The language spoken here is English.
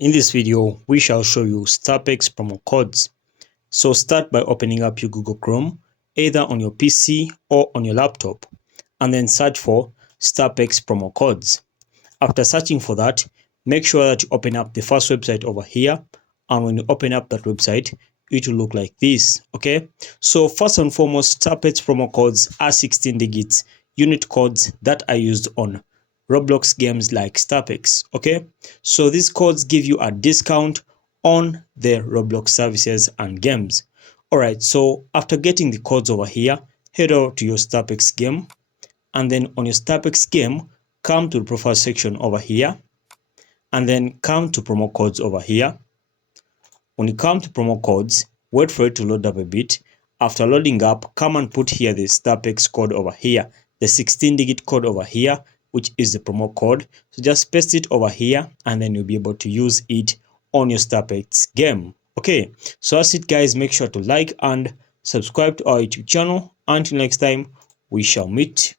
In this video, we shall show you Starpets promo codes. So start by opening up your Google Chrome, either on your PC or on your laptop, and then search for Starpets promo codes. After searching for that, make sure that you open up the first website over here, and when you open up that website, it will look like this, okay? So first and foremost, Starpets promo codes are 16 digits unit codes that are used on Roblox games like Starpets, okay? So these codes give you a discount on the Roblox services and games. Alright, so after getting the codes over here, head over to your Starpets game, and then on your Starpets game, come to the profile section over here, and then come to promo codes over here. When you come to promo codes, wait for it to load up a bit. After loading up, come and put here the Starpets code over here, the 16-digit code over here, which is the promo code. So just paste it over here, and then you'll be able to use it on your Starpets game. Okay, so that's it, guys. Make sure to like and subscribe to our YouTube channel. Until next time, we shall meet